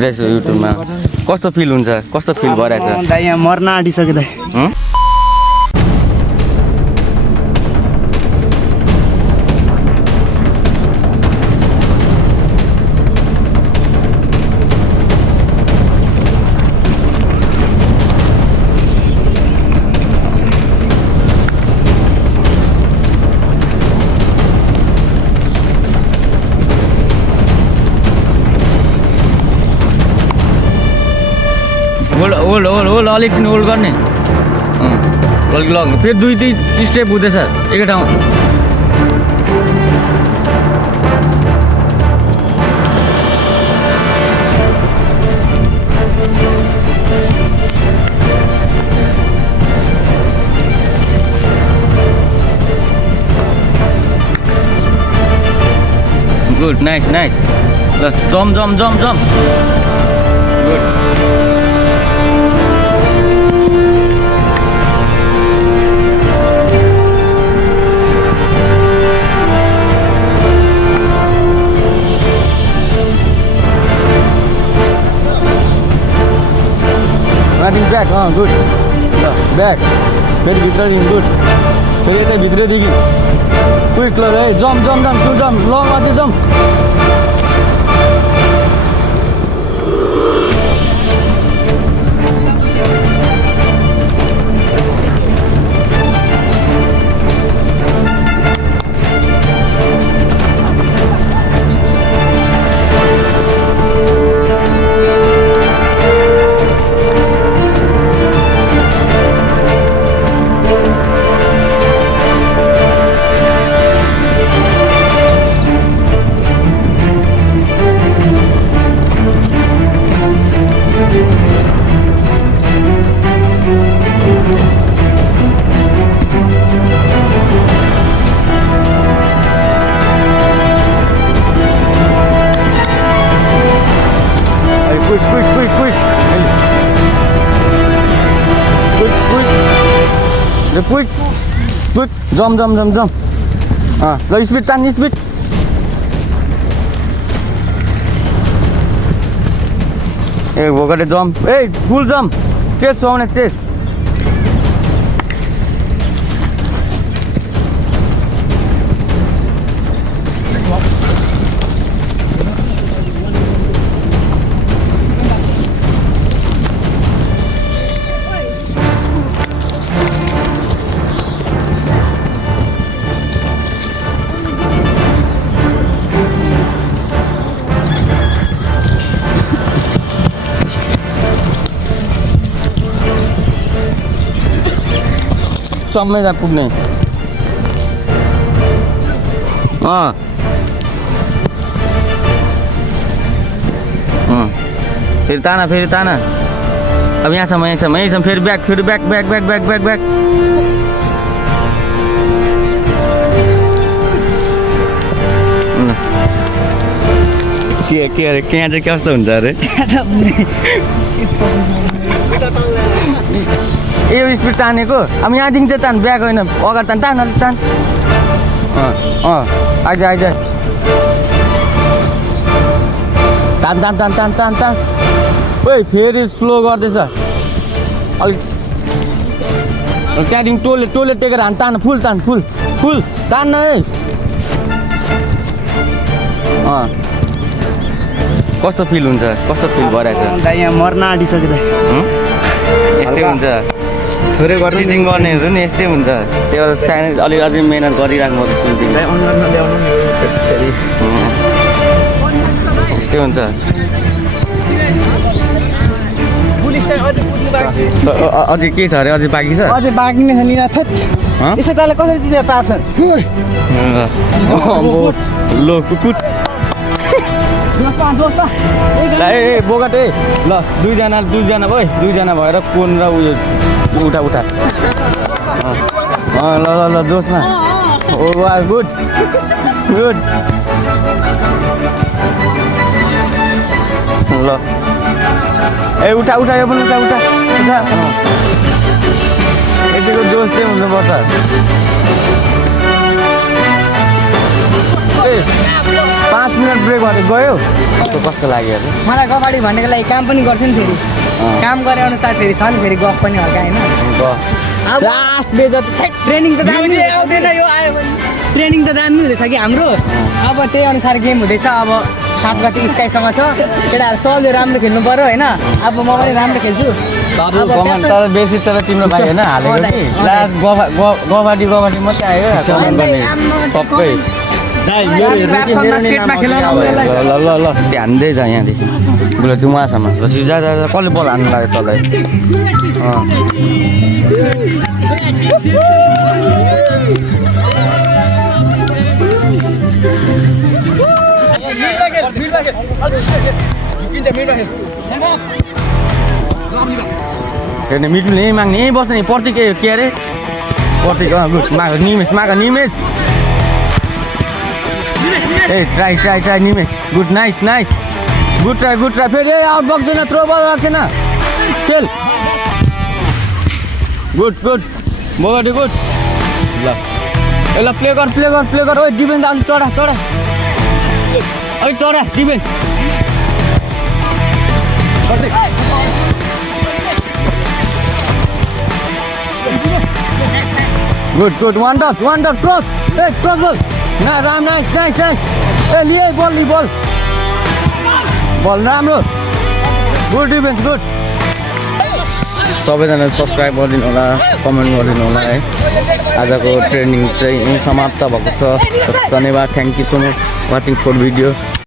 रहेछ युट्युबमा कस्तो फिल हुन्छ कस्तो फिल भइरहेछ दाइ यहाँ मर्न आँटिसक्यो दाइ होल्ड अलिक होल्ड गर्ने अलिक लग्नु फेरि दुई दुई स्टेप हुँदैछ एकै ठाउँ गुड नाइस नाइस ल जम जम जम जम गुड ब्याक गुड ल ब्याक फेरि भित्रदेखि गुड फेरि यतै भित्रदेखि क्विक ल है जम जम जम टु जम लङ अझै जम क्विक जम जम जम जम ल स्पिड तान स्पिड ए भोकटे जम ए फुल जम चेस सुहाउने चेस समय जा पुग्ने फेरि ताना अब यहाँसम्म फेरि back back back back back back के अरे यहाँ चाहिँ कस्तो हुन्छ अरे ए स्पिड तानेको अब यहाँदेखि चाहिँ तान ब्याक होइन अगाडि तान अलिक तान आइज आइज तान तान तान तान तान तान ओइ फेरि स्लो गर्दैछ अलिक त्यहाँदेखि टोले टेकेर हान तान फुल तान है कस्तो फिल हुन्छ कस्तो फिल भइरहेछ दाइ यहाँ मर्न आँटिसक्यो दाइ यस्तै हुन्छ थोरै चिटिङ गर्नेहरू नि यस्तै हुन्छ त्यो सानो अलिक अझै मिहिनेत गरिराख्नु यस्तै हुन्छ अझै के छ अरे अझै बाँकी छ अझै बाँकी नै छ नि यसो तँलाई कसरी चिज पार्छ लो कुकुट ए बोगट ए ल दुईजना भएर कोन र उयो उठा ल जोसमा ओ वा गुड ल ए उठा यो पनि उठा यतिको जोस चाहिँ हुनुपर्छ ए 5 मिनट ब्रेक भएर गयो कस्तो लाग्यो अरे मलाई कबड्डी भन्नेको लागि काम पनि गर्छु नि फेरि काम गरे अनुसार फेरि छ नि फेरि गफ पनि हल्का होइन अब लास्ट डे जति ट्रेनिङ त दामी आउँदैन यो आयो भने ट्रेनिङ त दामी हुँदैछ कि हाम्रो अब त्यही अनुसार गेम हुँदैछ अब 7 गते स्काईसँग छ केटाहरू सबले राम्रो खेल्नु पर्यो होइन अब म पनि राम्रो खेल्छु अब कमेन्ट तर बेसी तर तिम्रो भाइ होइन हालेको कि लास्ट गवाडी मात्रै आयो कमेन्ट गर्ने सबै ल ध्यान दे जा यहाँदेखि बोले त्यो उहाँसम्म जा कसले बल हान्नु लाग्यो तँलाई मिठो यहीँ माग्ने यहीँ बस्ने नि प्रतीक के अरे प्रतीक गुड माग निमेश ए ट्राई निमेश गुड नाइस गुड ट्राई फेरि आउट बक्स छैन थ्रो बल आएको छैन खेल गुड बगाडी गुड ल ए ल प्ले गर ओ डिफेन्स अलिक चढा अलिक चढा defence good one touch cross ball ना राम नाइस ए लिए बल राम्रो गुड डिफेन्स गुड सबैजना सब्सक्राइब गरिदिनु होला कमेन्ट गरिदिनु होला है आजको ट्रेनिङ चाहिँ समाप्त भएको छ धन्यवाद thank you so much watching for video